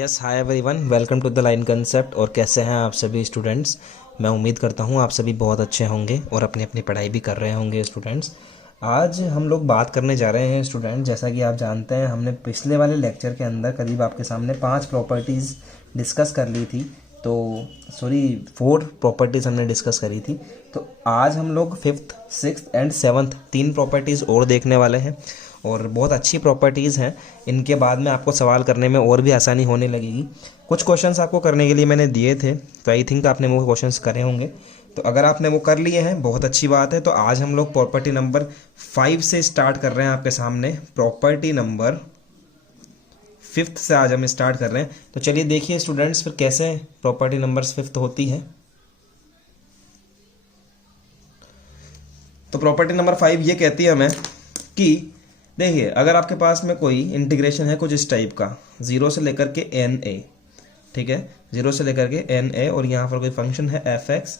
Yes hi everyone, welcome to the line concept. और कैसे हैं आप सभी स्टूडेंट्स। मैं उम्मीद करता हूं आप सभी बहुत अच्छे होंगे और अपनी अपनी पढ़ाई भी कर रहे होंगे स्टूडेंट्स। आज हम लोग बात करने जा रहे हैं स्टूडेंट, जैसा कि आप जानते हैं हमने पिछले वाले लेक्चर के अंदर करीब आपके सामने 5 प्रॉपर्टीज़ डिस्कस कर ली थी। तो 4 प्रॉपर्टीज़ हमने डिस्कस करी थी। तो आज हम लोग 5th, 6th and 7th 3 properties और देखने वाले हैं और बहुत अच्छी प्रॉपर्टीज़ हैं। इनके बाद में आपको सवाल करने में और भी आसानी होने लगेगी। कुछ क्वेश्चंस आपको करने के लिए मैंने दिए थे, तो आई थिंक आपने वो क्वेश्चंस करे होंगे। तो अगर आपने वो कर लिए हैं बहुत अच्छी बात है। तो आज हम लोग प्रॉपर्टी नंबर 5 से स्टार्ट कर रहे हैं आपके सामने। प्रॉपर्टी नंबर 5th से आज हम स्टार्ट कर रहे हैं। तो चलिए देखिए स्टूडेंट्स फिर कैसे प्रॉपर्टी नंबर 5th होती है। तो प्रॉपर्टी नंबर 5 ये कहती है हमें कि देखिए, अगर आपके पास में कोई इंटीग्रेशन है कुछ इस टाइप का 0 से लेकर के NA, ठीक है, 0 से लेकर के NA, और यहाँ पर कोई फंक्शन है fx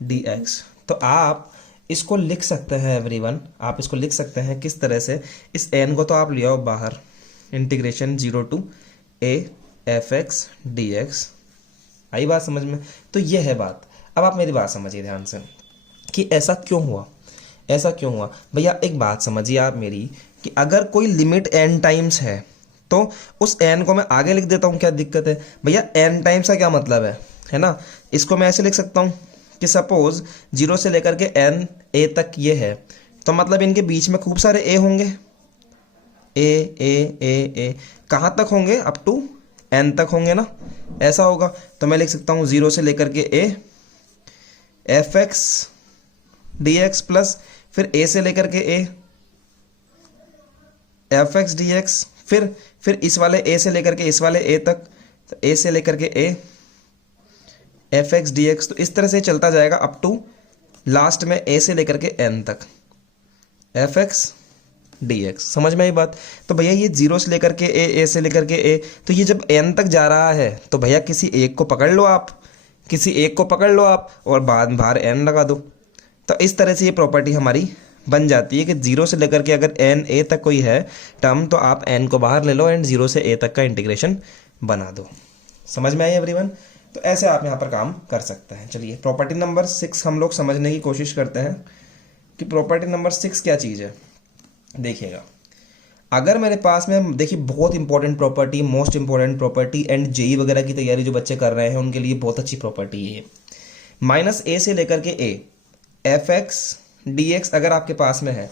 dx। तो आप इसको लिख सकते हैं एवरीवन, आप इसको लिख सकते हैं किस तरह से। इस n को तो आप ले आओ बाहर, integration 0 to a fx dx। आई बात समझ में। तो ये है बात। अब आप मेरी बात समझिए ध्यान से कि ऐसा क्यों हुआ, ऐसा क्यों हुआ। भैया एक बात समझिए आप मेरी कि अगर कोई लिमिट n टाइम्स है तो उस n को मैं आगे लिख देता हूँ, क्या दिक्कत है भैया। n टाइम्स का क्या मतलब है ना। इसको मैं ऐसे लिख सकता हूँ कि सपोज 0 से लेकर के n a तक ये है, तो मतलब इनके बीच में खूब सारे a होंगे। a कहाँ तक होंगे, अप टू n तक होंगे ना, ऐसा होगा। तो मैं लिख सकता हूँ 0 से लेकर के a fx dx प्लस फिर a से लेकर के a fx dx, फिर इस वाले a से लेकर के इस वाले a तक, तो a से लेकर के a fx dx। तो इस तरह से चलता जाएगा अप टू लास्ट में a से लेकर के n तक fx dx। समझ में आई बात। तो भैया ये 0 से लेकर के a से लेकर के a, तो ये जब n तक जा रहा है तो भैया किसी एक को पकड़ लो आप, किसी एक को पकड़ लो आप और बाहर n लगा दो। तो इस तरह से ये प्रॉपर्टी हमारी बन जाती है कि 0 से लेकर के अगर n a तक कोई है टर्म, तो आप n को बाहर ले लो एंड 0 से a तक का इंटीग्रेशन बना दो। समझ में आई एवरीवन। तो ऐसे आप यहाँ पर काम कर सकते हैं। चलिए प्रॉपर्टी नंबर 6 हम लोग समझने की कोशिश करते हैं कि प्रॉपर्टी नंबर 6 क्या चीज़ है। देखिएगा, अगर मेरे पास में, देखिए बहुत important property, most important property and JEE वगैरह की तैयारी जो बच्चे कर रहे हैं उनके लिए बहुत अच्छी प्रॉपर्टी है। -a से लेकर के a fx dx अगर आपके पास में है,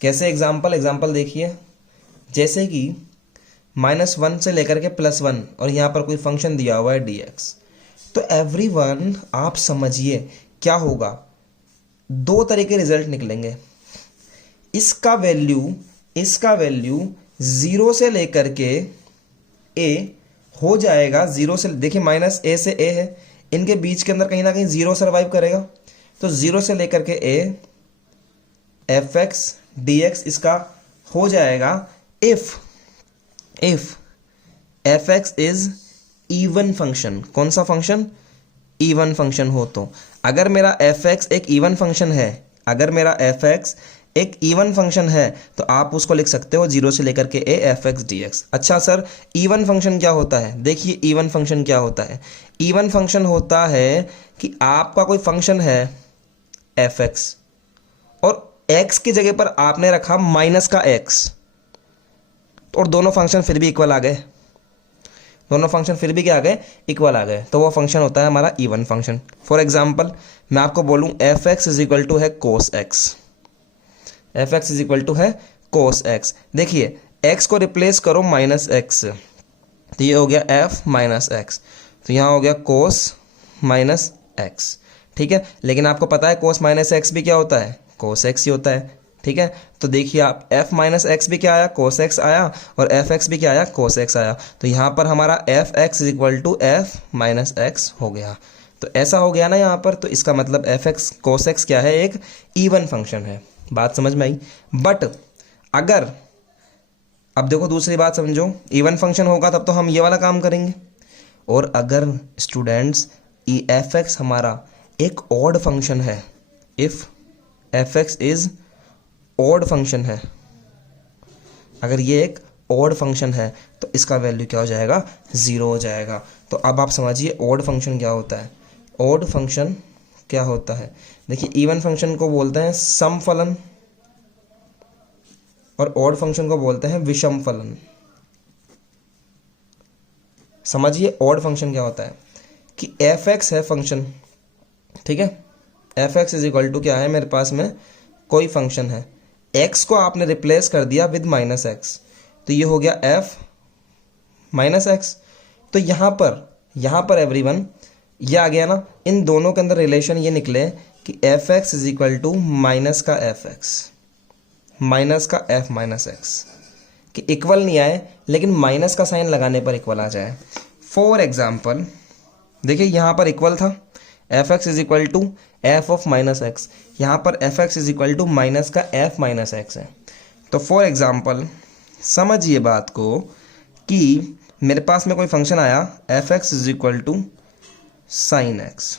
कैसे एग्जाम्पल देखिए, जैसे कि -1 से लेकर के +1 और यहाँ पर कोई फंक्शन दिया हुआ है dx। तो एवरीवन आप समझिए क्या होगा, 2 तरह के रिजल्ट निकलेंगे। इसका वैल्यू 0 से लेकर के a हो जाएगा। 0 से देखिए -a से a है, इनके बीच के अंदर कहीं ना कहीं 0 सर्वाइव करेगा। तो 0 से लेकर के a fx dx इसका हो जाएगा if fx is even function. कौन सा फंक्शन, इवन फंक्शन हो। तो अगर मेरा fx एक इवन फंक्शन है, अगर मेरा fx एक इवन फंक्शन है तो आप उसको लिख सकते हो 0 से लेकर के a fx dx। अच्छा सर, इवन फंक्शन क्या होता है। देखिए इवन फंक्शन क्या होता है। इवन फंक्शन होता है कि आपका कोई फंक्शन है fx और x की जगह पर आपने रखा माइनस का x, और दोनों फंक्शन फिर भी इक्वल आ गए, दोनों फंक्शन फिर भी क्या आ गए, इक्वल आ गए। तो वो फंक्शन होता है हमारा इवन फंक्शन। फॉर एग्जांपल मैं आपको बोलूं fx इज इक्वल टू है cos x, fx is equal to है cos x। देखिए x को रिप्लेस करो -x, तो ये हो गया f माइनस x, तो यहाँ हो गया cos माइनस x, ठीक है। लेकिन आपको पता है cos माइनस x भी क्या होता है, cos x ही होता है, ठीक है। तो देखिए आप f माइनस x भी क्या आया, cos x आया, और fx भी क्या आया, cos x आया। तो यहाँ पर हमारा fx is equal to f minus x हो गया। तो ऐसा हो गया ना यहाँ पर। तो इसका मतलब fx cos x क्या है, एक इवन फंक्शन है। बात समझ में आई। बट अगर, अब देखो दूसरी बात समझो, इवन फंक्शन होगा तब तो हम ये वाला काम करेंगे। और अगर स्टूडेंट्स fx हमारा एक ऑड फंक्शन है, if fx is odd function है, अगर ये एक ऑड फंक्शन है तो इसका वैल्यू क्या हो जाएगा, 0 हो जाएगा। तो अब आप समझिए ऑड फंक्शन क्या होता है। ऑड फंक्शन क्या होता है, देखिए इवन फंक्शन को बोलते हैं सम फलन और ऑड फंक्शन को बोलते हैं विषम फलन। समझिए ऑड फंक्शन क्या होता है कि एफ एक्स है फंक्शन, ठीक है, f x is equal to क्या है, मेरे पास में कोई फंक्शन है, एक्स को आपने रिप्लेस कर दिया विद माइनस एक्स, तो ये हो गया एफ माइनस एक्स। तो यहाँ पर एवरीवन ये आ गया ना, इन दोनों के अंदर रिलेशन ये निकले कि f x is equal to minus का एफ एक्स माइनस का एफ माइनस एक्स, कि इक्वल नहीं आए लेकिन माइनस का साइन लगाने पर इक्वल आ जाए। फॉर एग्जाम्पल देखिए यहाँ पर इक्वल था, f x is equal to f of minus x, यहाँ पर f x is equal to minus का एफ माइनस एक्स है। तो फॉर एग्जाम्पल समझिए बात को कि मेरे पास में कोई फंक्शन आया f x is equal to sine x,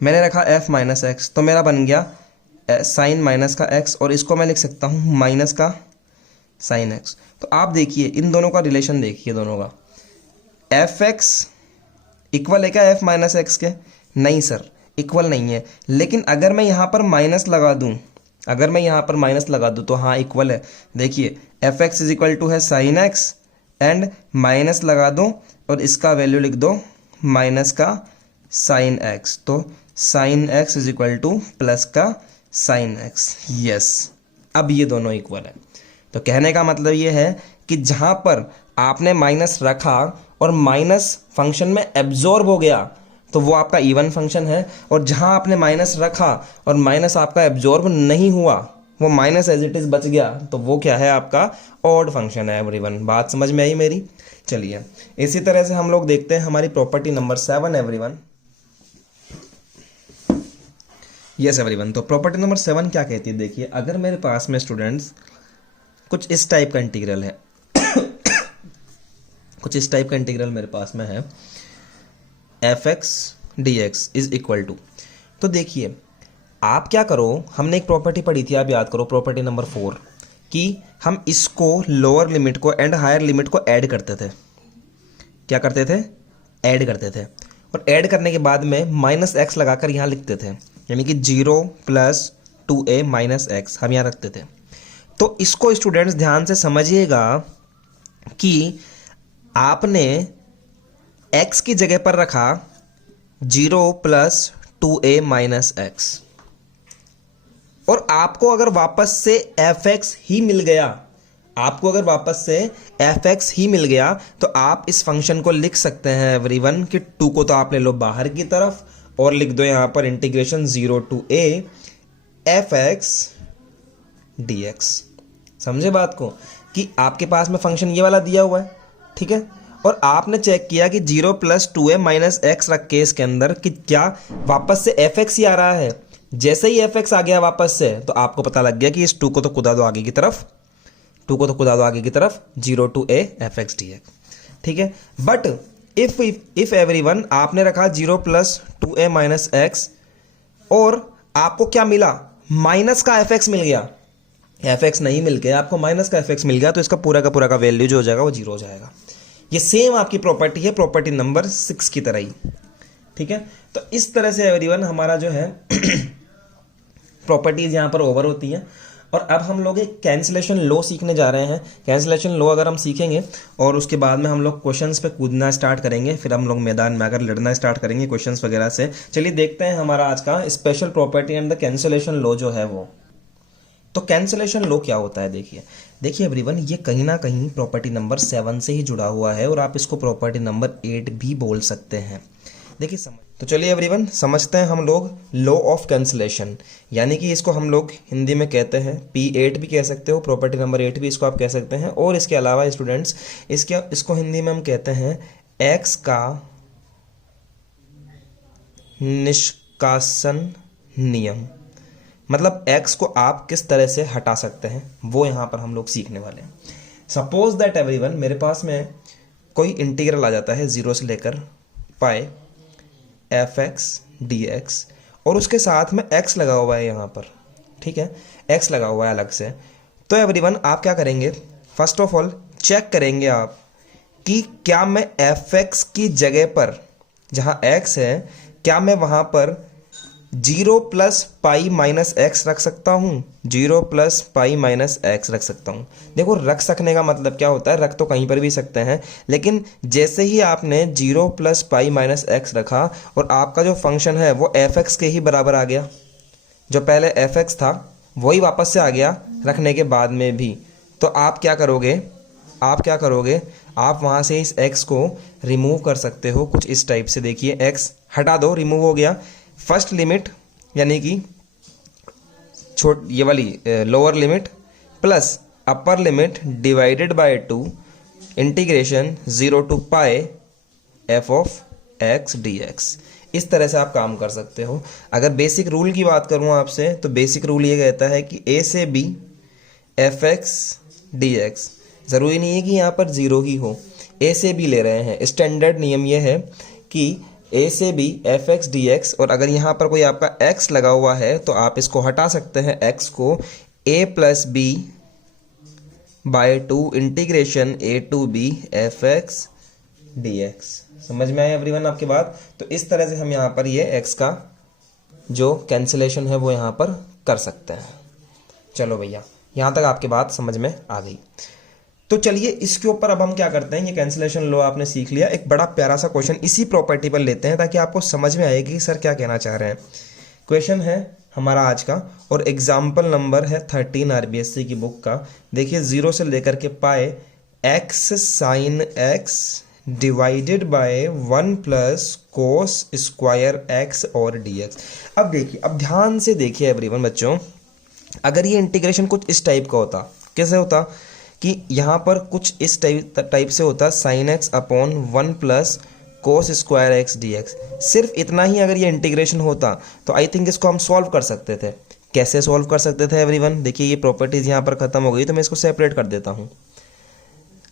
मैंने रखा एफ माइनस एक्स, तो मेरा बन गया साइन माइनस का एक्स, और इसको मैं लिख सकता हूँ माइनस का साइन एक्स। तो आप देखिए इन दोनों का रिलेशन देखिए, दोनों का एफ एक्स इक्वल है क्या एफ माइनस एक्स के, नहीं सर इक्वल नहीं है, लेकिन अगर मैं यहाँ पर माइनस लगा दूँ, अगर मैं यहाँ पर माइनस लगा दूँ तो हाँ इक्वल है। देखिए f x is equal to है साइन एक्स एंड माइनस लगा दो और इसका वैल्यू लिख दो माइनस का साइन एक्स, तो sine x is equal to plus का साइन एक्स, यस अब ये दोनों इक्वल है। तो कहने का मतलब ये है कि जहाँ पर आपने माइनस रखा और माइनस फंक्शन में एब्जॉर्ब हो गया तो वो आपका इवन फंक्शन है, और जहाँ आपने माइनस रखा और माइनस आपका एब्जॉर्ब नहीं हुआ, वो माइनस एज इट इज बच गया, तो वो क्या है आपका ऑड फंक्शन है एवरीवन। बात समझ में आई मेरी? चलिए इसी तरह से हम लोग देखते हैं हमारी property number 7 everyone. Yes everyone, तो प्रॉपर्टी नंबर 7 क्या कहती है, देखिए अगर मेरे पास में स्टूडेंट्स कुछ इस टाइप का इंटीग्रल है कुछ इस टाइप का इंटीग्रल मेरे पास में है f x d x is equal to, तो देखिए आप क्या करो, हमने एक प्रॉपर्टी पढ़ी थी, आप याद करो प्रॉपर्टी नंबर 4, कि हम इसको लोअर लिमिट को एंड हायर लिमिट को ऐड करते थे। क्या करते थे? ऐड करते थे, और ऐड करने के बाद में माइनस एक्स लगाकर यहाँ लिखते थे, यानी कि 0 + 2a माइनस एक्स हम यहाँ रखते थे। तो इसको स्टूडेंट्स ध्यान से समझिएगा कि आपने x की जगह पर रखा 0 + 2a माइनस एक्स, और आपको अगर वापस से fx ही मिल गया, आपको अगर वापस से fx ही मिल गया, तो आप इस फंक्शन को लिख सकते हैं एवरीवन कि 2 को तो आप ले लो बाहर की तरफ और लिख दो यहां पर integration 0 to a fx dx। समझे बात को कि आपके पास में फंक्शन ये वाला दिया हुआ है, ठीक है, और आपने चेक किया कि 0 + 2a माइनस एक्स रख के इसके अंदर कि क्या वापस से fx ही आ रहा है। जैसे ही fx आ गया वापस से, तो आपको पता लग गया कि इस 2 को तो कुदा दो आगे की तरफ, 2 को तो कुदा दो आगे की तरफ, 0 to a fx dx, ठीक है। बट इफ एवरीवन आपने रखा 0 + 2a माइनस एक्स और आपको क्या मिला, माइनस का fx मिल गया, fx नहीं मिल गया आपको, माइनस का fx मिल गया, तो इसका पूरा का वैल्यू जो हो जाएगा वो 0 हो जाएगा। ये सेम आपकी प्रॉपर्टी है प्रॉपर्टी नंबर 6 की तरह ही, ठीक है। तो इस तरह से एवरीवन हमारा जो है प्रॉपर्टीज यहाँ पर ओवर होती हैं। और अब हम लोग एक कैंसिलेशन लॉ सीखने जा रहे हैं। कैंसिलेशन लॉ अगर हम सीखेंगे और उसके बाद में हम लोग क्वेश्चंस पे कूदना स्टार्ट करेंगे, फिर हम लोग मैदान में अगर लड़ना स्टार्ट करेंगे क्वेश्चंस वगैरह से। चलिए देखते हैं हमारा आज का special property and the cancellation law जो है वो। तो कैंसिलेशन लॉ क्या होता है, देखिए एवरीवन, ये कहीं ना कहीं प्रॉपर्टी नंबर 7 से ही जुड़ा हुआ है, और आप इसको प्रॉपर्टी नंबर 8 भी बोल सकते हैं। देखिए तो चलिए एवरीवन समझते हैं हम लोग लॉ ऑफ कैंसिलेशन, यानी कि इसको हम लोग हिंदी में कहते हैं P8 भी कह सकते हो, प्रॉपर्टी नंबर 8 भी इसको आप कह सकते हैं। और इसके अलावा स्टूडेंट्स इसको हिंदी में हम कहते हैं एक्स का निष्कासन नियम। मतलब x को आप किस तरह से हटा सकते हैं वो यहाँ पर हम लोग सीखने वाले हैं। सपोज दैट एवरीवन मेरे पास में कोई इंटीग्रल आ जाता है 0 से लेकर पाई fx dx, और उसके साथ में x लगा हुआ है यहाँ पर, ठीक है, x लगा हुआ है अलग से। तो एवरीवन आप क्या करेंगे, फर्स्ट ऑफ ऑल चेक करेंगे आप कि क्या मैं एफ एक्स की जगह पर, जहाँ एक्स है, क्या मैं वहाँ पर 0 प्लस पाई माइनस एक्स रख सकता हूँ? 0 प्लस पाई माइनस एक्स रख सकता हूँ। देखो, रख सकने का मतलब क्या होता है? रख तो कहीं पर भी सकते हैं, लेकिन जैसे ही आपने 0 प्लस पाई माइनस एक्स रखा और आपका जो फंक्शन है वो एफ एक्स के ही बराबर आ गया, जो पहले एफ एक्स था वही वापस से आ गया रखने के बाद में भी, तो आप क्या करोगे? आप वहाँ से इस x को रिमूव कर सकते हो कुछ इस टाइप से। देखिए, x हटा दो, रिमूव हो गया। फर्स्ट लिमिट यानी कि ये वाली lower limit plus upper limit divided by 2 integration 0 to pi f of x d x. इस तरह से आप काम कर सकते हो। अगर बेसिक रूल की बात करूँ आपसे, तो बेसिक रूल ये कहता है कि a से b f x d x, ज़रूरी नहीं है कि यहाँ पर 0 ही हो, a से b ले रहे हैं। स्टैंडर्ड नियम ये है कि a से b f x d x, और अगर यहाँ पर कोई आपका x लगा हुआ है तो आप इसको हटा सकते हैं, x को a plus b by 2 integration a to b f x d x. समझ में आया एवरीवन आपकी बात? तो इस तरह से हम यहाँ पर ये x का जो कैंसिलेशन है वो यहाँ पर कर सकते हैं। चलो भैया, यहाँ तक आपकी बात समझ में आ गई। तो चलिए इसके ऊपर अब हम क्या करते हैं, ये कैंसिलेशन लॉ आपने सीख लिया, एक बड़ा प्यारा सा क्वेश्चन इसी प्रॉपर्टी पर लेते हैं ताकि आपको समझ में आएगी सर क्या कहना चाह रहे हैं। क्वेश्चन है हमारा आज का, और एग्जाम्पल नंबर है 13 आरबीएससी की बुक का। देखिए, 0 से लेकर के पाए x sine x divided by 1 plus cos square x और डी एक्स। अब देखिए, अब ध्यान से देखिए एवरीवन बच्चों, अगर ये इंटीग्रेशन कुछ इस टाइप का होता, कैसे होता कि यहाँ पर कुछ इस टाइप से होता, sign x upon 1 plus cos square x d x. सिर्फ इतना ही अगर ये इंटीग्रेशन होता तो आई थिंक इसको हम सॉल्व कर सकते थे। कैसे सॉल्व कर सकते थे एवरीवन? देखिए, ये प्रॉपर्टीज यहाँ पर खत्म हो गई तो मैं इसको सेपरेट कर देता हूँ।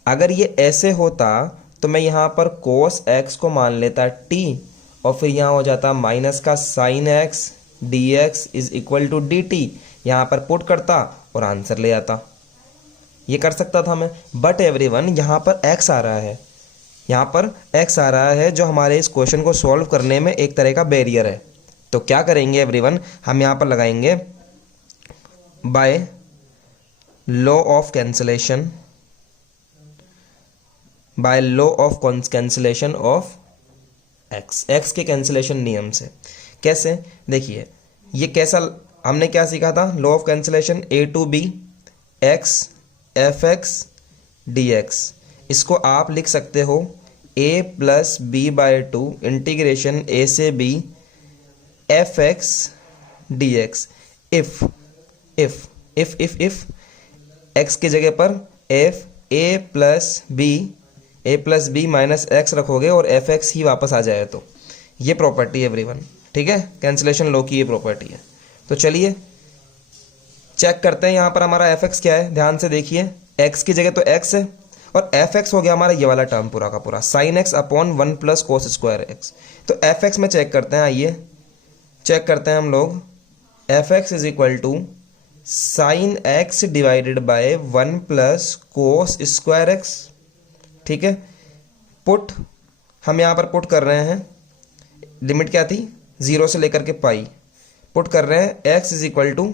अगर ये ऐसे होता तो मैं यहाँ पर कोस एक्स को मान लेता t, और फिर यहाँ हो जाता माइनस का sine x d x is equal to d t, यहाँ पर पुट करता और आंसर ले आता। ये कर सकता था मैं, बट एवरीवन यहाँ पर x आ रहा है, यहाँ पर x आ रहा है जो हमारे इस क्वेश्चन को सॉल्व करने में एक तरह का बैरियर है। तो क्या करेंगे एवरीवन, हम यहाँ पर लगाएंगे by law of cancellation, by law of cancellation of x के कैंसिलेशन नियम से। कैसे? देखिए, ये कैसा, हमने क्या सीखा था? Law of cancellation a to b x f x d x. इसको आप लिख सकते हो a plus b by 2 integration a से b f x d x. If x की जगह पर f a plus b minus x रखोगे और एफ एक्स ही वापस आ जाए तो ये प्रॉपर्टी है एवरीवन, ठीक है? कैंसिलेशन लॉ की ये प्रॉपर्टी है। तो चलिए चेक करते हैं यहाँ पर हमारा एफ एक्स क्या है। ध्यान से देखिए, एक्स की जगह तो एक्स है और एफ एक्स हो गया हमारा ये वाला टर्म पूरा का पूरा, sine x upon 1 plus cos square x. तो एफ एक्स में चेक करते हैं, आइए चेक करते हैं हम लोग। F x is equal to sine x divided by 1 plus cos square x, ठीक है? पुट, हम यहाँ पर पुट कर रहे हैं, लिमिट क्या थी? 0 से लेकर के पाई, पुट कर रहे हैं x is equal to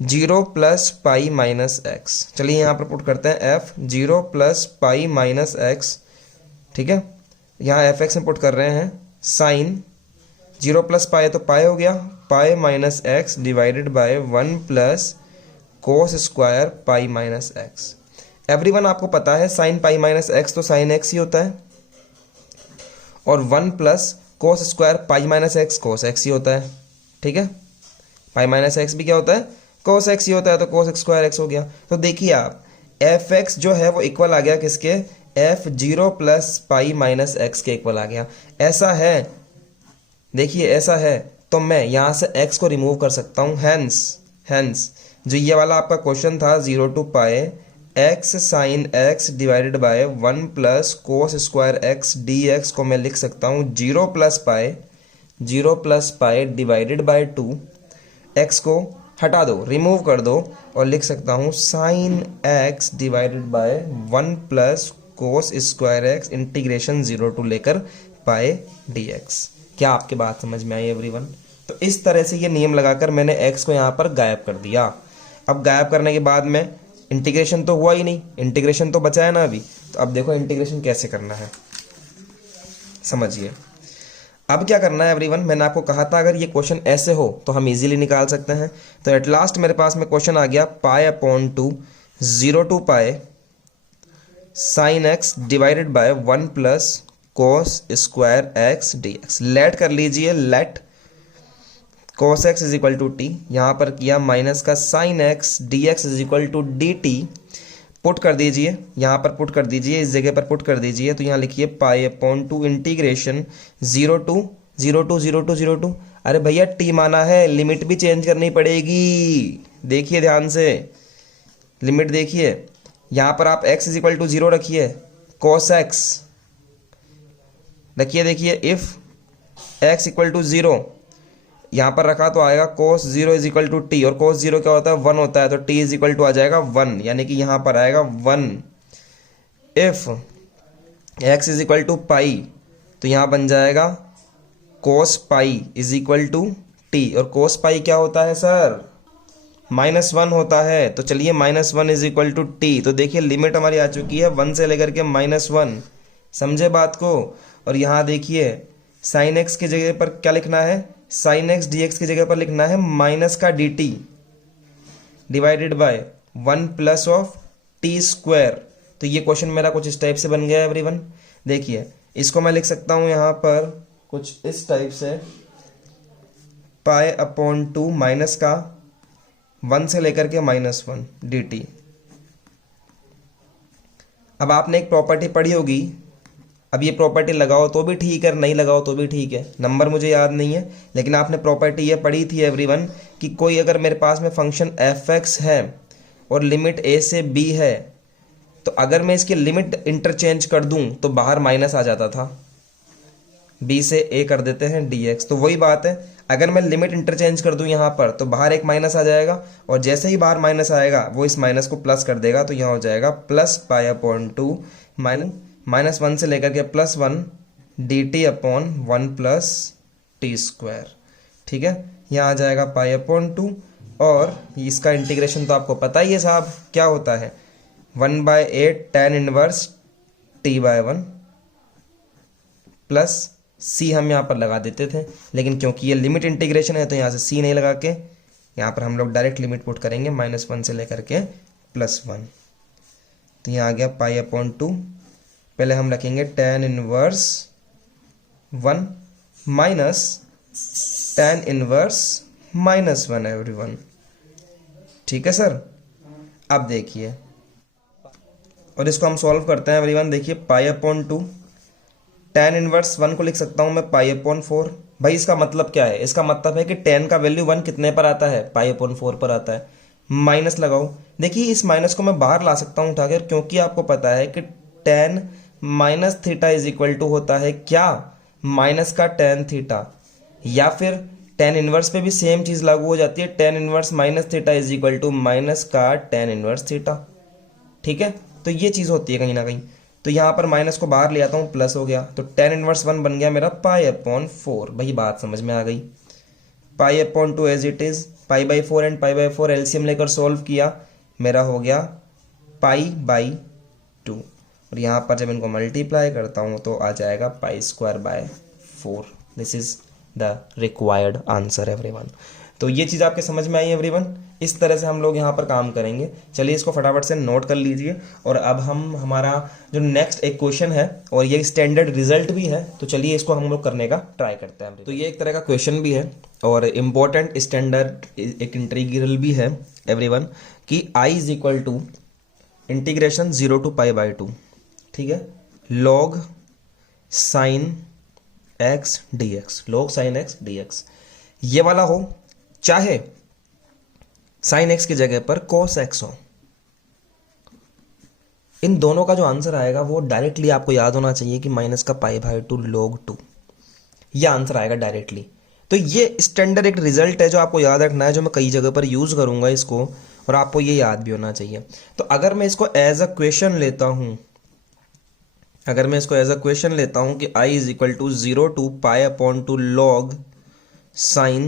0 plus pi minus x. चलिए यहाँ पर पुट करते हैं f 0 plus pi minus x, ठीक है? यहाँ एफ एक्स में पुट कर रहे हैं साइन 0 प्लस पाई तो पाई हो गया, pi minus x divided by 1 plus cos square pi minus x. Everyone आपको पता है साइन पाई माइनस एक्स तो साइन एक्स ही होता है, और 1 plus cos square pi minus x cos x ही होता है, ठीक है? पाई माइनस एक्स भी क्या होता है? कोस एक्स ही होता है, तो कोस स्क्वायर एक्स हो गया। तो देखिए आप, एफ एक्स जो है वो इक्वल आ गया किसके? F 0 plus pi minus x के इक्वल आ गया। ऐसा है, देखिए ऐसा है, तो मैं यहाँ से एक्स को रिमूव कर सकता हूँ। हैंस जो ये वाला आपका क्वेश्चन था 0 to pi x sine x divided by 1 plus cos square x d x को मैं लिख सकता हूँ 0 plus pi divided by 2। X को हटा दो, रिमूव कर दो और लिख सकता हूँ sine x divided by 1 plus cos square x integration 0 to लेकर पाए dx। क्या आपकी बात समझ में आई एवरीवन? तो इस तरह से ये नियम लगाकर मैंने x को यहाँ पर गायब कर दिया। अब गायब करने के बाद में इंटीग्रेशन तो हुआ ही नहीं, इंटीग्रेशन तो बचा है ना अभी। तो अब देखो इंटीग्रेशन कैसे करना है, समझिए। अब क्या करना है एवरीवन, मैंने आपको कहा था अगर ये क्वेश्चन ऐसे हो तो हम इजीली निकाल सकते हैं। तो एट लास्ट मेरे पास में क्वेश्चन आ गया pi upon 2 0 to pi sine x divided by 1 plus cos square x d x. Let कर लीजिए, let cos x is equal to t, यहाँ पर किया माइनस का sine x d x is equal to d t. Put कर दीजिए, यहाँ पर पुट कर दीजिए, इस जगह पर पुट कर दीजिए। तो यहाँ लिखिए pi upon 2 integration 0 to 0 to 0 to 0 to. अरे भैया टी माना है, लिमिट भी चेंज करनी पड़ेगी। देखिए ध्यान से, लिमिट देखिए, यहाँ पर आप x इज इक्वल टू 0 रखिए, cos x रखिए। देखिए इफ x इक्वल टू 0 यहाँ पर रखा तो आएगा cos 0 is equal to t, और cos 0 क्या होता है 1 होता है, तो t इज इक्वल टू आ जाएगा 1, यानी कि यहाँ पर आएगा 1। If x is equal to pi तो यहाँ बन जाएगा cos pi is equal to t, और cos पाई क्या होता है सर -1 होता है। तो चलिए -1 इज इक्वल टू टी। तो देखिए लिमिट हमारी आ चुकी है 1 से लेकर के -1, समझे बात को। और यहाँ देखिए साइन एक्स की जगह पर क्या लिखना है, साइन एक्स डी एक्स की जगह पर लिखना है माइनस का D T divided by 1 plus of T square. तो ये क्वेश्चन मेरा कुछ इस टाइप से बन गया है एवरीवन। देखिए इसको मैं लिख सकता हूँ यहाँ पर कुछ इस टाइप से, पाई अपॉन 2 माइनस का 1 से लेकर के -1 डी टी। अब आपने एक प्रॉपर्टी पढ़ी होगी, अब ये प्रॉपर्टी लगाओ तो भी ठीक है, नहीं लगाओ तो भी ठीक है, नंबर मुझे याद नहीं है, लेकिन आपने प्रॉपर्टी ये पढ़ी थी एवरीवन कि कोई अगर मेरे पास में फंक्शन एफ एक्स है और लिमिट ए से बी है, तो अगर मैं इसकी लिमिट इंटरचेंज कर दूं तो बाहर माइनस आ जाता था, बी से ए कर देते हैं डी एक्स। तो वही बात है, अगर मैं लिमिट इंटरचेंज कर दूं यहाँ पर तो बाहर एक माइनस आ जाएगा, और जैसे ही बाहर माइनस आएगा वो इस माइनस को प्लस कर देगा। तो यहाँ हो जाएगा प्लस पाई अपॉन 2 -1 से लेकर के +1 D T upon 1 plus T square. ठीक है, यहाँ आ जाएगा पाई अपॉन 2, और इसका इंटीग्रेशन तो आपको पता ही है साहब क्या होता है, 1/8 tan इनवर्स t/1 प्लस सी हम यहाँ पर लगा देते थे, लेकिन क्योंकि ये लिमिट इंटीग्रेशन है तो यहाँ से सी नहीं लगा के यहाँ पर हम लोग डायरेक्ट लिमिट पुट करेंगे -1 से लेकर के +1। तो यहाँ आ गया पाई अपॉन 2, पहले हम रखेंगे tan inverse 1 minus tan inverse -1 everyone. ठीक है सर, अब देखिए और इसको हम सॉल्व करते हैं एवरीवन। देखिए पाई अपॉन 2 tan इनवर्स 1 को लिख सकता हूं मैं पाई अपॉन 4। भाई इसका मतलब क्या है, इसका मतलब है कि tan का वैल्यू 1 कितने पर आता है, पाई अपॉन 4 पर आता है। माइनस लगाओ, देखिए इस माइनस को मैं बाहर ला सकता हूं उठाकर, क्योंकि आपको पता है कि tan minus theta is equal to होता है क्या, माइनस का tan थीटा, या फिर tan इनवर्स पे भी सेम चीज लागू हो जाती है, tan inverse minus theta is equal to minus का tan इनवर्स थीटा। ठीक है, तो ये चीज होती है कहीं ना कहीं। तो यहाँ पर माइनस को बाहर ले आता हूँ, प्लस हो गया, तो tan इनवर्स 1 बन गया मेरा पाई अपॉन 4। भाई बात समझ में आ गई। Pi upon 2 as it is, pi by 4 and pi by 4 LCM लेकर सोल्व किया, मेरा हो गया पाई बाई 2, और यहाँ पर जब इनको मल्टीप्लाई करता हूँ तो आ जाएगा pi square by 4। This is the required answer everyone. तो ये चीज़ आपके समझ में आई एवरीवन, इस तरह से हम लोग यहाँ पर काम करेंगे। चलिए इसको फटाफट से नोट कर लीजिए, और अब हम हमारा जो नेक्स्ट एक क्वेश्चन है और ये स्टैंडर्ड रिजल्ट भी है, तो चलिए इसको हम लोग करने का ट्राई करते हैं। तो ये एक तरह का क्वेश्चन भी है और इम्पोर्टेंट स्टैंडर्ड एक इंटीग्रल भी है एवरीवन, कि I is equal to integration 0 to pi by 2, ठीक है, log sine x d x, log sine x d x, ये वाला हो, चाहे साइन एक्स की जगह पर कॉस एक्स हो। इन दोनों का जो आंसर आएगा वो डायरेक्टली आपको याद होना चाहिए कि माइनस का पाई बाई 2 log 2, यह आंसर आएगा डायरेक्टली। तो ये स्टैंडर्ड एक रिजल्ट है जो आपको याद रखना है, जो मैं कई जगह पर यूज़ करूँगा इसको, और आपको ये याद भी होना चाहिए। तो अगर मैं इसको एज अ क्वेश्चन लेता हूँ, अगर मैं इसको एज अ क्वेश्चन लेता हूँ कि I is equal to 0 to pi upon two log sine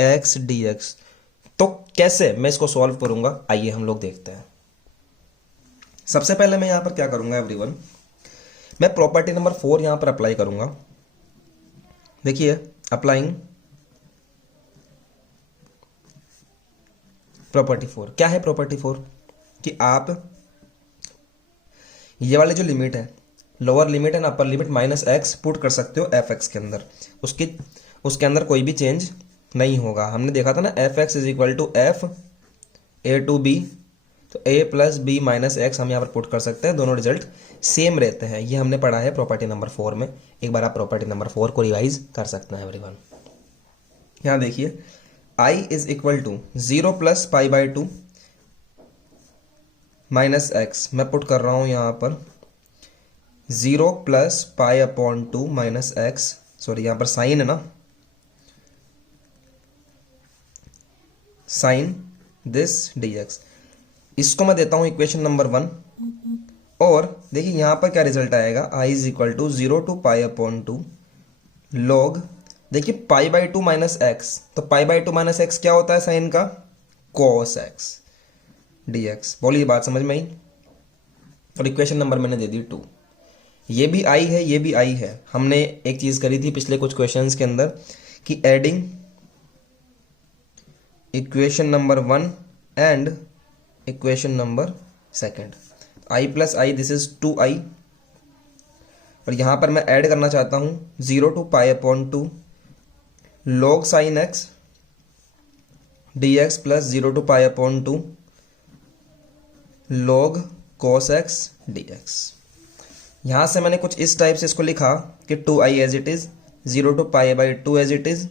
x d x, तो कैसे मैं इसको सॉल्व करूँगा, आइए हम लोग देखते हैं। सबसे पहले मैं यहाँ पर क्या करूँगा एवरीवन, मैं प्रॉपर्टी नंबर 4 यहाँ पर अप्लाई करूँगा। देखिए अप्लाइंग प्रॉपर्टी 4, क्या है प्रॉपर्टी 4 कि आप ये वाले जो लिमिट है, lower limit and upper limit minus x put कर सकते हो एफ एक्स के अंदर, उसके अंदर कोई भी चेंज नहीं होगा। हमने देखा था ना f x is equal to f a to b, तो a plus b minus x हम यहाँ पर पुट कर सकते हैं, दोनों रिजल्ट सेम रहते हैं। ये हमने पढ़ा है प्रॉपर्टी नंबर 4 में, एक बार आप प्रॉपर्टी नंबर 4 को रिवाइज कर सकते हैं एवरीवन। यहाँ देखिए I is equal to 0 plus pi by 2 minus x, मैं पुट कर रहा हूँ यहाँ पर 0 plus pi upon 2 minus x, sorry यहाँ पर साइन है ना, साइन दिस डी एक्स, इसको मैं देता हूं इक्वेशन नंबर 1। और देखिए यहां पर क्या रिजल्ट आएगा, I is equal to 0 to pi upon 2 log, देखिए पाई बाई 2 माइनस एक्स, तो पाई बाई 2 माइनस एक्स क्या होता है साइन का, कॉस एक्स डी एक्स। बोलिए बात समझ में आई। और इक्वेशन नंबर मैंने दे दी 2, ये भी I है ये भी I है। हमने एक चीज करी थी पिछले कुछ क्वेश्चंस के अंदर कि adding equation number 1 and equation number 2, I plus I this is 2I, और यहां पर मैं ऐड करना चाहता हूं 0 to pi upon 2 log sine x d x plus 0 to pi upon 2 log cos x d x. यहां से मैंने कुछ इस टाइप से इसको लिखा कि 2I as it is, 0 to pi by 2 as it is,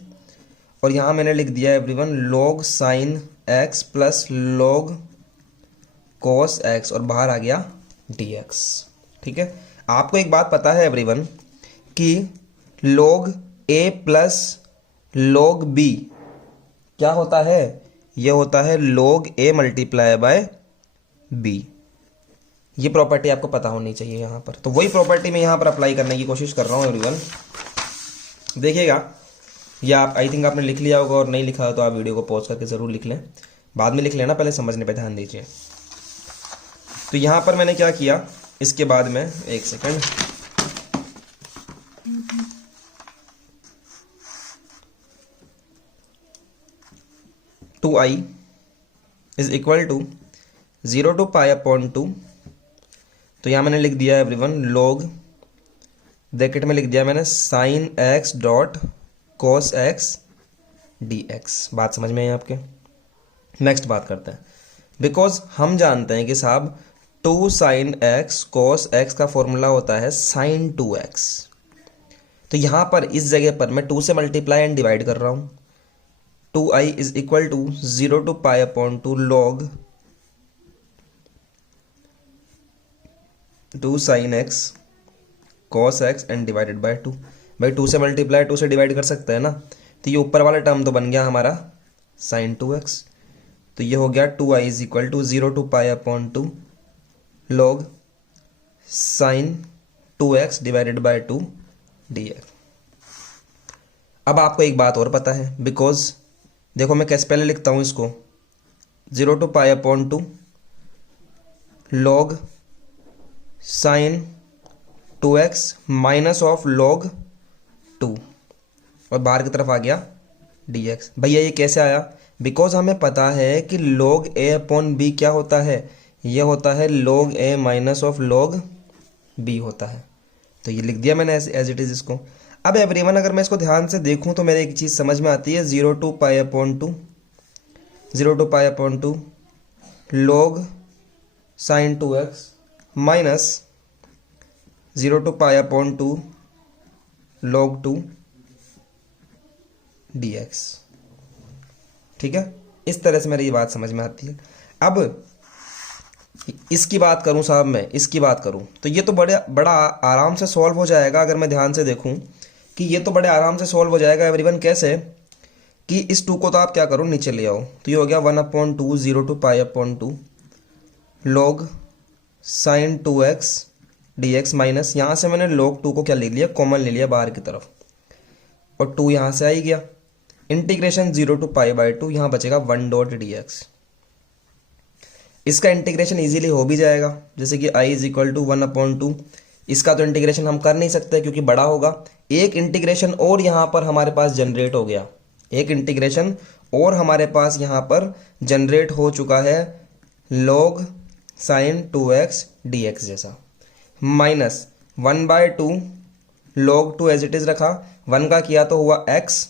और यहां मैंने लिख दिया everyone log sine x plus log cos x, और बाहर आ गया dx। ठीक है, आपको एक बात पता है एवरीवन कि log a plus log b क्या होता है, यह होता है log a multiply by b। ये प्रॉपर्टी आपको पता होनी चाहिए यहाँ पर, तो वही प्रॉपर्टी मैं यहाँ पर अप्लाई करने की कोशिश कर रहा हूँ एवरीवन। देखिएगा, या आप आई थिंक आपने लिख लिया होगा, और नहीं लिखा हो तो आप वीडियो को पॉज करके ज़रूर लिख लें, बाद में लिख लेना, पहले समझने पे ध्यान दीजिए। तो यहाँ पर मैंने क्या किया, इसके बाद में एक second, two I is equal to 0 to pi upon 2, तो यहाँ मैंने लिख दिया एवरीवन लॉग, ब्रैकेट में लिख दिया मैंने sine x dot cos x d x. बात समझ में आई आपके। नेक्स्ट बात करते हैं, बिकॉज हम जानते हैं कि साहब 2 साइन एक्स कॉस एक्स का फॉर्मूला होता है साइन 2x, तो यहां पर इस जगह पर मैं 2 से मल्टीप्लाई एंड डिवाइड कर रहा हूं। 2I is equal to 0 to pi upon 2 log 2 sine x cos x and divided by 2। भाई 2 से मल्टीप्लाई 2 से डिवाइड कर सकते हैं ना, तो ये ऊपर वाला टर्म तो बन गया हमारा साइन 2x, तो ये हो गया 2I is equal to 0 to pi upon 2 log sine 2x divided by 2 dx। अब आपको एक बात और पता है, बिकॉज देखो मैं कैसे पहले लिखता हूं इसको, 0 to pi upon 2 log sine 2x minus of log 2, और बाहर की तरफ आ गया dx। भैया ये कैसे आया, बिकॉज हमें पता है कि log a अपॉन b क्या होता है, ये होता है log a minus of log b होता है, तो ये लिख दिया मैंने एज इट इज इसको। अब एवरीवन अगर मैं इसको ध्यान से देखूं तो मेरे एक चीज़ समझ में आती है, 0 to pi upon 2 0 to pi upon 2 log sine 2x minus 0 to pi upon 2 log 2 dx। ठीक है, इस तरह से मेरी ये बात समझ में आती है। अब इसकी बात करूं साहब, मैं इसकी बात करूं तो ये तो बड़ा आराम से सॉल्व हो जाएगा अगर मैं ध्यान से देखूं कि ये तो बड़े आराम से सॉल्व हो जाएगा एवरीवन। कैसे कि इस 2 को तो आप क्या करो, नीचे ले आओ, तो ये हो गया 1/2 0 to π/2 log sin 2x dx minus, यहाँ से मैंने log 2 को क्या ले लिया, कॉमन ले लिया बाहर की तरफ, और 2 यहाँ से आ ही गया। इंटीग्रेशन 0 to π/2, यहाँ बचेगा 1/dx। इसका इंटीग्रेशन इजीली हो भी जाएगा, जैसे कि i इज इक्वल टू 1/2। इसका तो इंटीग्रेशन हम कर नहीं सकते क्योंकि बड़ा होगा। एक इंटीग्रेशन और यहाँ पर हमारे पास जनरेट हो गया, एक इंटीग्रेशन और हमारे पास यहाँ पर जनरेट हो चुका है log sin 2x dx जैसा, minus 1/2 log 2 as it is रखा, 1 का किया तो हुआ x,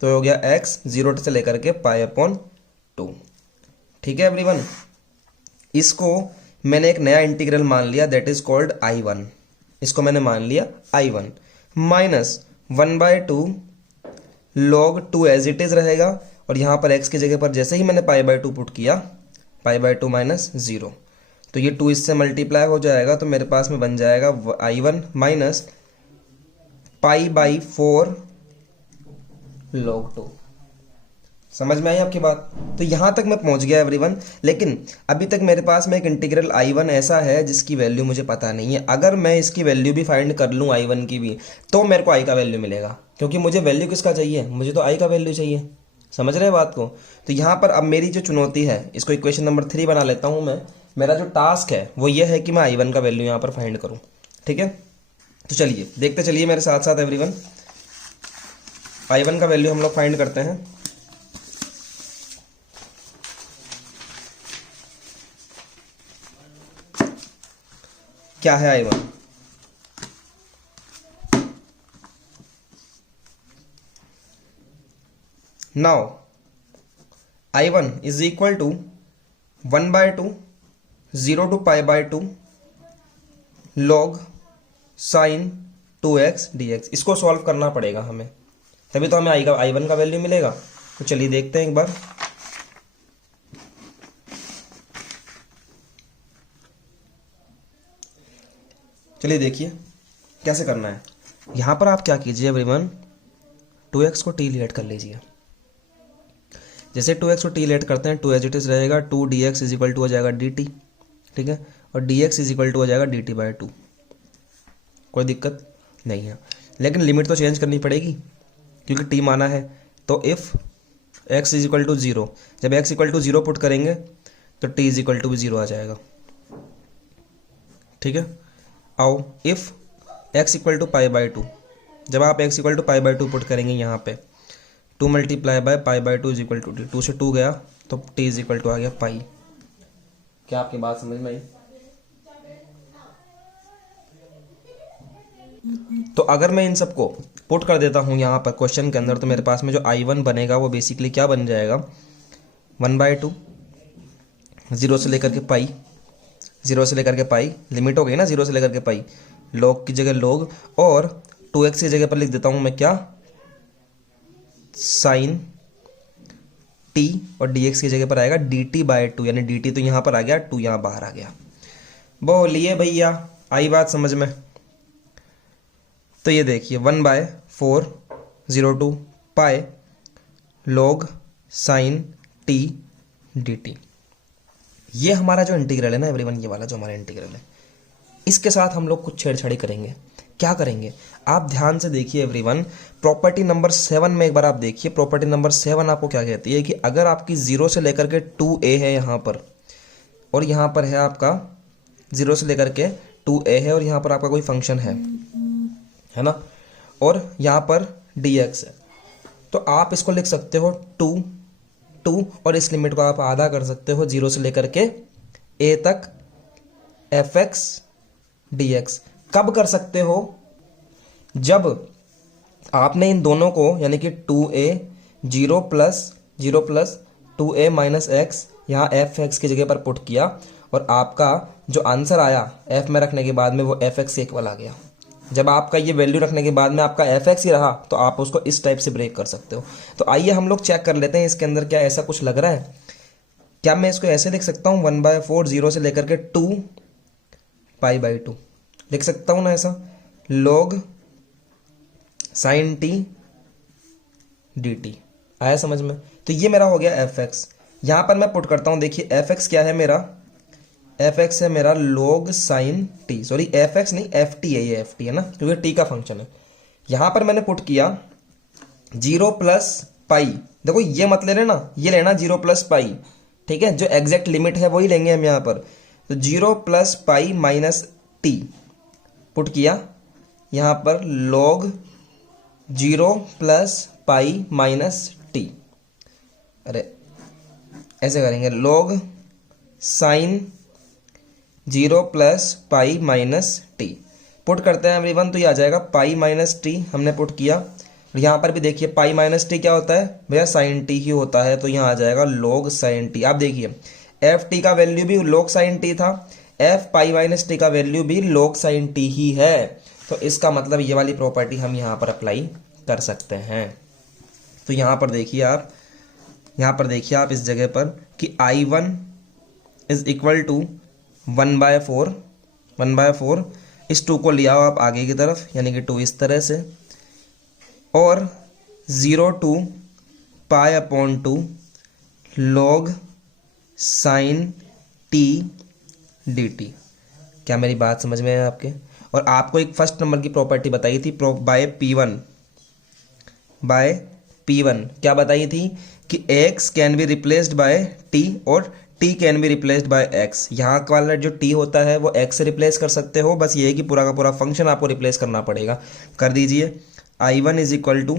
तो हो गया x 0 से लेकर के π/2। ठीक है एवरीवन, इसको मैंने एक नया इंटीग्रल मान लिया, दैट इज कॉल्ड I1। इसको मैंने मान लिया I1 minus 1/2 log 2 as it is रहेगा, और यहाँ पर x की जगह पर जैसे ही मैंने π/2 पुट किया, π/2 माइनस 0, तो ये 2 इससे मल्टीप्लाई हो जाएगा, तो मेरे पास में बन जाएगा I1 माइनस π/4 log 2। समझ में आई आपकी बात? तो यहाँ तक मैं पहुँच गया एवरीवन, लेकिन अभी तक मेरे पास में एक इंटीग्रल I1 ऐसा है जिसकी वैल्यू मुझे पता नहीं है। अगर मैं इसकी वैल्यू भी फाइंड कर लूँ I1 की भी, तो मेरे को I का वैल्यू मिलेगा, क्योंकि मुझे वैल्यू किसका चाहिए, मुझे तो I का वैल्यू चाहिए। समझ रहे हैं बात को? तो यहाँ पर अब मेरी जो चुनौती है, इसको इक्वेशन नंबर 3 बना लेता हूँ मैं। मेरा जो टास्क है वो ये है कि मैं I1 का वैल्यू यहाँ पर फाइंड करूँ। ठीक है, तो चलिए देखते चलिए मेरे साथ साथ एवरीवन। I1 का वैल्यू हम लोग फाइंड करते हैं। क्या है I1? Now I1 is equal to 1/2 0 to π/2 log sin 2x dx। इसको सॉल्व करना पड़ेगा हमें, तभी तो हमें I1 का वैल्यू मिलेगा। तो चलिए देखते हैं एक बार। चलिए देखिए कैसे करना है। यहाँ पर आप क्या कीजिए एवरीवन, 2x को t लेट कर लीजिए। जैसे 2x को t लेट करते हैं, 2 एज इट इज रहेगा, 2 dx इज इक्वल टू हो जाएगा dt। ठीक है, और dx इज इक्वल टू हो जाएगा dt/2। कोई दिक्कत नहीं है, लेकिन लिमिट तो चेंज करनी पड़ेगी क्योंकि t माना है। तो if x is equal to 0, जब x इक्वल टू 0 पुट करेंगे तो t इज इक्वल टू भी 0 आ जाएगा। ठीक है, आओ इफ़ x इक्वल टू π/2, जब आप x इक्वल टू π/2 पुट करेंगे यहाँ पे, 2 multiply by π/2 is equal to t। 2 से 2 गया तो t इज इक्वल टू आ गया पाई। क्या आपकी बात समझ में आई? तो अगर मैं इन सबको पुट कर देता हूँ यहाँ पर क्वेश्चन के अंदर, तो मेरे पास में जो I1 बनेगा वो बेसिकली क्या बन जाएगा, 1/2 0 से लेकर के पाई, 0 से लेकर के पाई, लिमिट हो गई ना 0 से लेकर के पाई, log की जगह log, और 2x की जगह पर लिख देता हूँ मैं क्या, साइन t, और dx की जगह पर आएगा dt/2, यानी dt तो यहाँ पर आ गया, 2 यहाँ बाहर आ गया। बोलिए भैया, आई बात समझ में? तो ये देखिए 1/4 0 to π log sin t dt। ये हमारा जो इंटीग्रल है ना एवरीवन, ये वाला जो हमारा इंटीग्रल है, इसके साथ हम लोग कुछ छेड़छाड़ी करेंगे। क्या करेंगे आप ध्यान से देखिए एवरीवन। प्रॉपर्टी नंबर 7 में एक बार आप देखिए, प्रॉपर्टी नंबर 7 आपको क्या कहती है कि अगर आपकी 0 से लेकर के 2a है यहाँ पर, और यहाँ पर है आपका 0 से लेकर के 2a है, और यहाँ पर आपका कोई फंक्शन है ना, और यहाँ पर dx है, तो आप इसको लिख सकते हो 2 और इस लिमिट को आप आधा कर सकते हो 0 से लेकर के a तक fx dx। कब कर सकते हो? जब आपने इन दोनों को, यानी कि 2a 0 plus 2a minus x यहाँ fx की जगह पर पुट किया, और आपका जो आंसर आया f में रखने के बाद में वो fx इक्वल आ गया। जब आपका ये वैल्यू रखने के बाद में आपका fx ही रहा, तो आप उसको इस टाइप से ब्रेक कर सकते हो। तो आइए हम लोग चेक कर लेते हैं इसके अंदर क्या ऐसा कुछ लग रहा है। क्या मैं इसको ऐसे लिख सकता हूँ 1/4 0 से लेकर के 2 π/2 लिख सकता हूँ ना ऐसा, log sine t d t. आया समझ में? तो ये मेरा हो गया एफ एक्स। यहाँ पर मैं पुट करता हूँ, देखिए एफ एक्स क्या है मेरा, एफ एक्स है मेरा log sine t, sorry f x नहीं एफ टी है, ये एफ टी है ना, क्योंकि टी का फंक्शन है। यहाँ पर मैंने पुट किया 0 प्लस पाई, देखो ये मत ले लेना, ये लेना 0 प्लस पाई, ठीक है, जो एग्जैक्ट लिमिट है वही लेंगे हम यहाँ पर। तो 0 plus pi minus t put किया, यहाँ पर log 0 plus pi minus t, अरे ऐसे करेंगे log sine 0 plus pi minus t put करते हैं एवरीवन, तो ये आ जाएगा पाई माइनस टी हमने पुट किया। और यहाँ पर भी देखिए पाई माइनस टी क्या होता है भैया, साइन टी ही होता है, तो यहाँ आ जाएगा log साइन टी। आप देखिए एफ टी का वैल्यू भी log साइन टी था, एफ पाई माइनस टी का वैल्यू भी log साइन टी ही है, तो इसका मतलब ये वाली प्रॉपर्टी हम यहाँ पर अप्लाई कर सकते हैं। तो यहाँ पर देखिए आप, यहाँ पर देखिए आप इस जगह पर कि I1 इज इक्वल टू 1/4, 1/4, इस 2 को लिया हो आप आगे की तरफ, यानी कि 2 इस तरह से, और 0 to pi upon 2 log sine t d t. क्या मेरी बात समझ में है आपके? और आपको एक फर्स्ट नंबर की प्रॉपर्टी बताई थी बाय P1 क्या बताई थी कि x can be replaced by t और t can be replaced by x। यहाँ वाला जो t होता है वो x से रिप्लेस कर सकते हो, बस ये है कि पूरा का पूरा फंक्शन आपको रिप्लेस करना पड़ेगा। कर दीजिए, I1 is equal to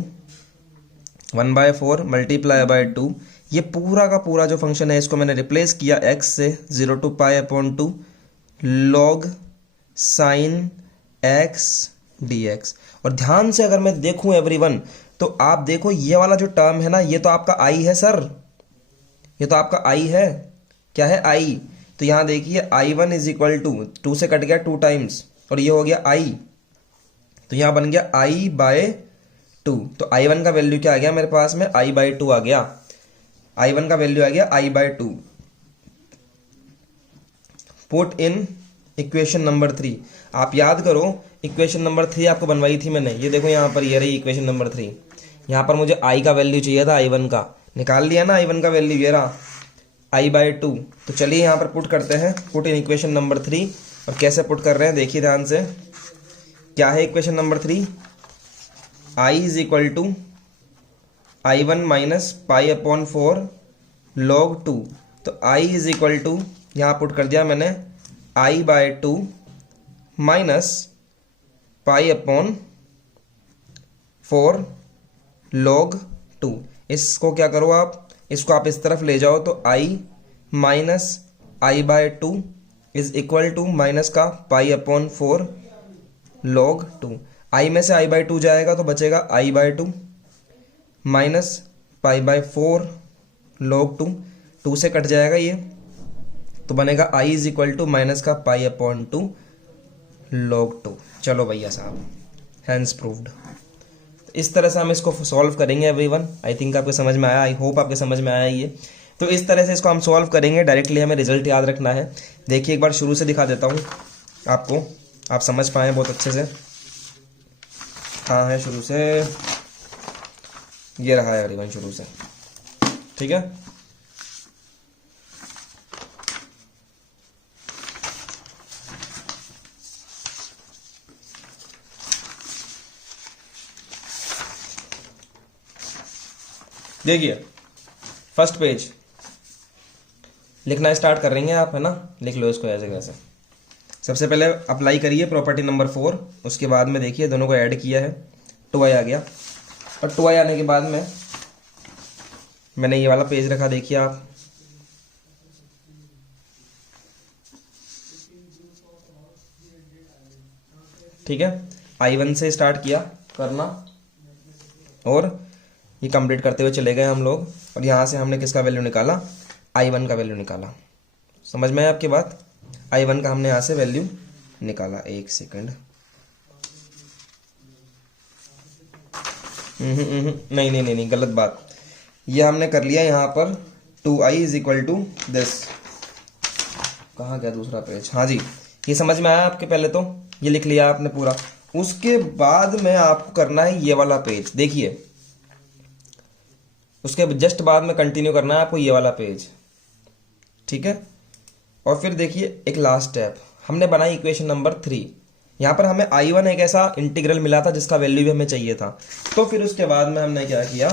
1/4 multiply by 2, ये पूरा का पूरा जो फंक्शन है इसको मैंने रिप्लेस किया x से, 0 to pi upon 2 log sine x dx। और ध्यान से अगर मैं देखूं एवरीवन, तो आप देखो ये वाला जो टर्म है ना, ये तो आपका i है सर, ये तो आपका i है, क्या है i। तो यहाँ देखिए I1 इज इक्वल टू 2 से कट गया 2 टाइम्स, और ये हो गया i, तो यहाँ बन गया i/2। तो I1 का वैल्यू क्या आ गया मेरे पास में, i/2 आ गया, I1 का वैल्यू आ गया i/2। Put in equation number 3। आप याद करो इक्वेशन नंबर 3 आपको बनवाई थी मैंने, ये देखो यहाँ पर, ये रही इक्वेशन नंबर 3। यहाँ पर मुझे i का वैल्यू चाहिए था, I1 का निकाल लिया ना, I1 का वैल्यू ये रहा i/2। तो चलिए यहाँ पर पुट करते हैं, पुट इन इक्वेशन नंबर 3। और कैसे पुट कर रहे हैं देखिए ध्यान से, क्या है equation number 3, i is equal to I1 minus pi upon 4 log 2। तो i इज इक्वल टू यहाँ पुट कर दिया मैंने i/2 minus pi upon 4 log 2। इसको क्या करो आप, इसको आप इस तरफ ले जाओ, तो i माइनस i/2 is equal to minus का पाई अपॉन 4 log 2। i में से i/2 जाएगा तो बचेगा i/2 माइनस पाई/4 log 2, 2 से कट जाएगा ये, तो बनेगा i is equal to minus का पाई अपॉन 2 log 2। चलो भैया साहब, हैंस प्रूव्ड। इस तरह से हम इसको सॉल्व करेंगे एवरीवन। आई थिंक आपके समझ में आया, आई होप आपके समझ में आया ये। तो इस तरह से इसको हम सॉल्व करेंगे, डायरेक्टली हमें रिजल्ट याद रखना है। देखिए एक बार शुरू से दिखा देता हूँ आपको, आप समझ पाएँ बहुत अच्छे से। हाँ है शुरू से, ये रहा है एवरीवन शुरू से, ठीक है। देखिए फर्स्ट पेज लिखना स्टार्ट कर रही हैं आप, है ना, लिख लो इसको ऐसे कैसे। सबसे पहले अप्लाई करिए प्रॉपर्टी नंबर 4, उसके बाद में देखिए दोनों को ऐड किया है, 2i आ गया। और 2i आने के बाद में मैंने ये वाला पेज रखा, देखिए आप, ठीक है। I1 से स्टार्ट किया करना और ये कंप्लीट करते हुए चले गए हम लोग, और यहाँ से हमने किसका वैल्यू निकाला, I1 का वैल्यू निकाला। समझ में है आपकी बात, I1 का हमने यहाँ से वैल्यू निकाला। एक सेकंड, नहीं नहीं नहीं नहीं, गलत बात, ये हमने कर लिया यहाँ पर 2i is equal to this. कहाँ गया दूसरा पेज, हाँ जी, ये समझ में आया आपके, पहले तो ये लिख लिया आपने पूरा। उसके बाद में आपको करना है ये वाला पेज, देखिए उसके जस्ट बाद में कंटिन्यू करना है आपको ये वाला पेज, ठीक है। और फिर देखिए एक लास्ट स्टेप हमने बनाई इक्वेशन नंबर 3। यहाँ पर हमें I1 एक ऐसा इंटीग्रल मिला था जिसका वैल्यू भी हमें चाहिए था। तो फिर उसके बाद में हमने क्या किया,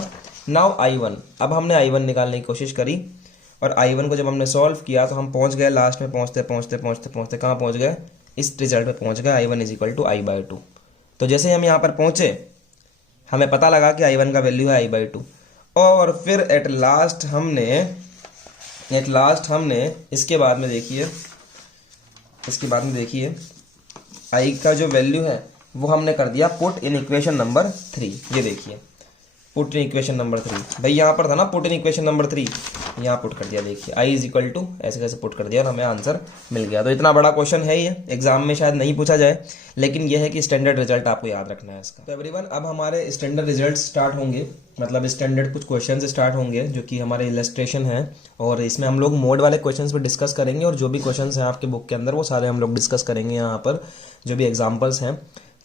नाउ I1, अब हमने I1 निकालने की कोशिश करी और I1 को जब हमने सॉल्व किया तो हम पहुंच गए लास्ट में, पहुंचते पहुंचते पहुंचते पहुंचते कहाँ पहुंच गए, इस रिजल्ट पे पहुंच गए, I1 is equal to I/2। तो जैसे हम यहाँ पर पहुंचे हमें पता लगा कि I1 का वैल्यू है I/2, और फिर एट लास्ट हमने इसके बाद में देखिए आई का जो वैल्यू है वो हमने कर दिया पुट इन इक्वेशन नंबर 3। ये देखिए पुट इन इक्वेशन नंबर 3, भाई यहाँ पर था ना पुट इन इक्वेशन नंबर 3, यहाँ पुट कर दिया। देखिए आई इज इक्वल टू ऐसे कैसे पुट कर दिया और हमें आंसर मिल गया। तो इतना बड़ा क्वेश्चन है ये, एग्जाम में शायद नहीं पूछा जाए, लेकिन यह है कि स्टैंडर्ड रिजल्ट आपको याद रखना है इसका। तो एवरीवन अब हमारे स्टैंडर्ड रिजल्ट स्टार्ट होंगे, मतलब स्टैंडर्ड कुछ क्वेश्चन स्टार्ट होंगे जो कि हमारे इलस्ट्रेशन है, और इसमें हम लोग मोड वाले क्वेश्चंस पे डिस्कस करेंगे, और जो भी क्वेश्चंस हैं आपके बुक के अंदर वो सारे हम लोग डिस्कस करेंगे यहाँ पर, जो भी एग्जाम्पल्स हैं।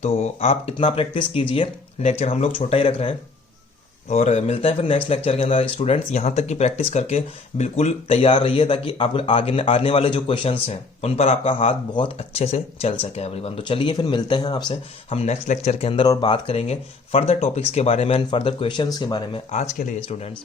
तो आप इतना प्रैक्टिस कीजिए, लेक्चर हम लोग छोटा ही रख रहे हैं, और मिलते हैं फिर नेक्स्ट लेक्चर के अंदर। स्टूडेंट्स यहाँ तक की प्रैक्टिस करके बिल्कुल तैयार रहिए ताकि आप आगे आने वाले जो क्वेश्चंस हैं उन पर आपका हाथ बहुत अच्छे से चल सके एवरीवन। तो चलिए फिर मिलते हैं आपसे हम नेक्स्ट लेक्चर के अंदर और बात करेंगे फर्दर टॉपिक्स के बारे में एंड फर्दर क्वेश्चंस के बारे में। आज के लिए स्टूडेंट्स